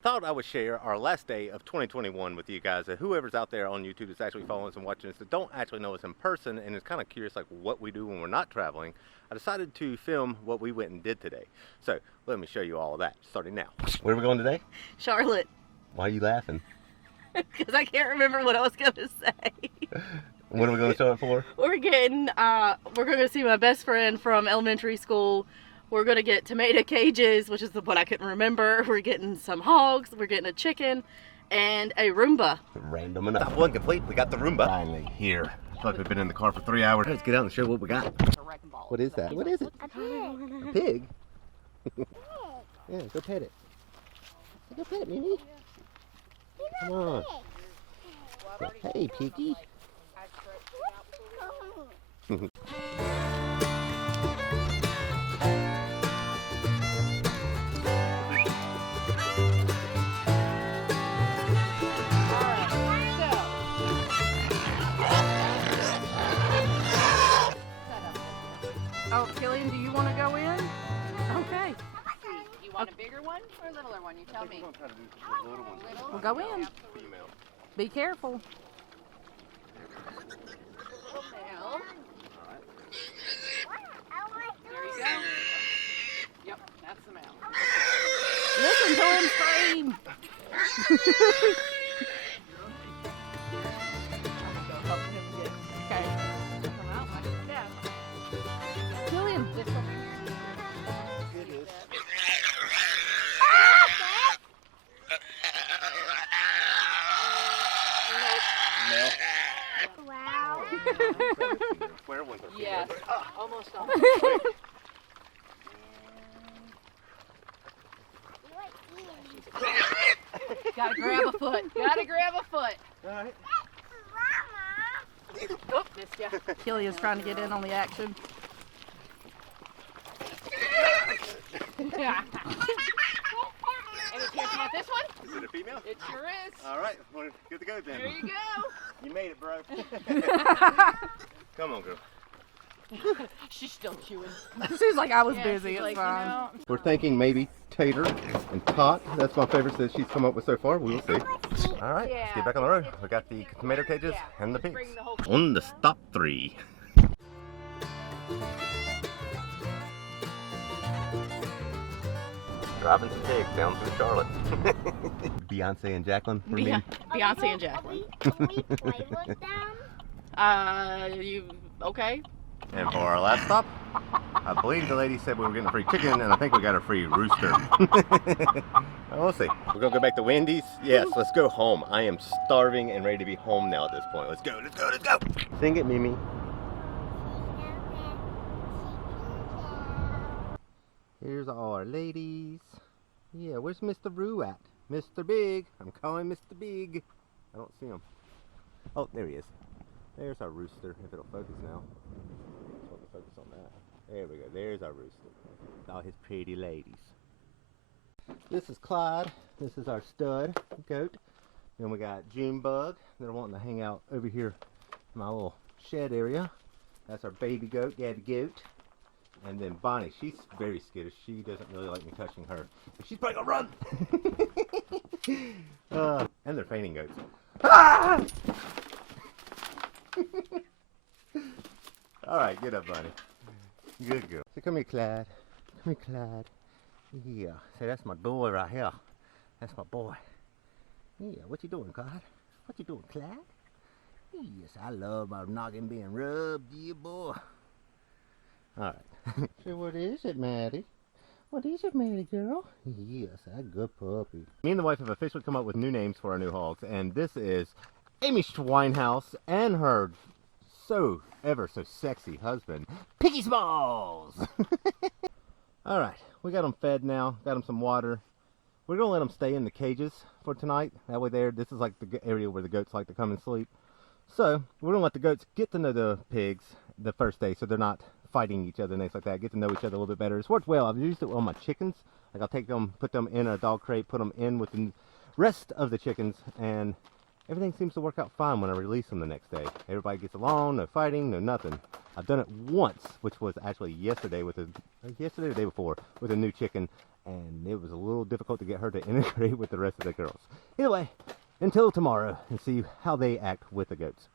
Thought I would share our last day of 2021 with you guys. Whoever's out there on YouTube that's actually following us and watching us that don't actually know us in person and is kind of curious like what we do when we're not traveling, I decided to film what we went and did today. So let me show you all of that starting now. Where are we going today? Charlotte. Why are you laughing? Because I can't remember what I was going to say. What are we going to show it for? We're going to see my best friend from elementary school. We're going to get tomato cages, which is what I couldn't remember. We're getting some hogs. We're getting a chicken and a Roomba. Random enough. One complete. We got the Roomba. Finally here. I feel like we've been in the car for 3 hours. Let's get out and show what we got. What is that? What is it? A pig. A pig? Yeah, go pet it. Go pet it, Mimi. Come on. Hey, piggy. Oh, Killian, do you want to go in? Okay. You want a bigger one or a littler one? You tell me. We'll go in. Be careful. Male. There you go. Yep, that's the male. Listen to him scream. Okay. Come out like a cat. Killian. This one. Wow. Where ones are Yes, almost on. Gotta grab a foot. Gotta grab a foot. Alright. Oh, missed ya. Killian's trying to get in on the action. Yeah. And it's here. You want this one? Is it a female? It sure is. Alright, well, good to go then. There you go. You made it, bro. Come on, girl. She's still chewing. She's like, I was Yeah, busy. she's It's like, fine. you know. We're thinking maybe tater and tot. That's my favorites that she's come up with so far. We will see. All right, let's get back on the road. We got the tomato cages and the pigs. Bring the whole On the stop 3. Driving some pigs down through Charlotte. Beyonce and Jacqueline for me. Beyonce and Jacqueline. Can we play with them? You okay? And for our last stop, I believe the lady said we were getting a free chicken, and I think we got a free rooster. We'll see. We're gonna go back to Wendy's. Yes, let's go home. I am starving and ready to be home now at this point. Let's go, let's go, let's go. Sing it, Mimi. Here's all our ladies. Yeah, where's Mr. Roo at? Mr. Big. I'm calling Mr. Big. I don't see him. Oh, there he is. There's our rooster, if it'll focus now. Just want to focus on that. There we go. There's our rooster. All his pretty ladies. This is Clyde. This is our stud goat. Then we got Junebug. They're wanting to hang out over here in my little shed area. That's our baby goat, Gabby Goat. And then Bonnie, she's very skittish. She doesn't really like me touching her. But she's probably gonna run! And they're fainting goats. Ah! Alright, get up, Bonnie. Good girl. So come here, Clyde. Come here, Clyde. Yeah. So that's my boy right here. That's my boy. Yeah, what you doing, Clyde? What you doing, Clyde? Yes, I love my noggin being rubbed, yeah, boy. Alright. So what is it, Maddie? What is it, Maddie girl? Yes, a good puppy. Me and the wife have officially come up with new names for our new hogs, and this is Amy Schweinhaus and her ever so sexy husband, Piggy Smalls. Alright, we got them fed now, got them some water. We're going to let them stay in the cages for tonight. That way this is like the area where the goats like to come and sleep. So, we're going to let the goats get to know the pigs the first day so they're not fighting each other and things like that. Get to know each other a little bit better. It's worked well. I've used it on my chickens. Like I'll take them, put them in a dog crate, put them in with the rest of the chickens, and everything seems to work out fine when I release them the next day. Everybody gets along, no fighting, no nothing. I've done it once, which was actually yesterday or the day before, with a new chicken, and it was a little difficult to get her to integrate with the rest of the girls. Anyway, until tomorrow, and see how they act with the goats.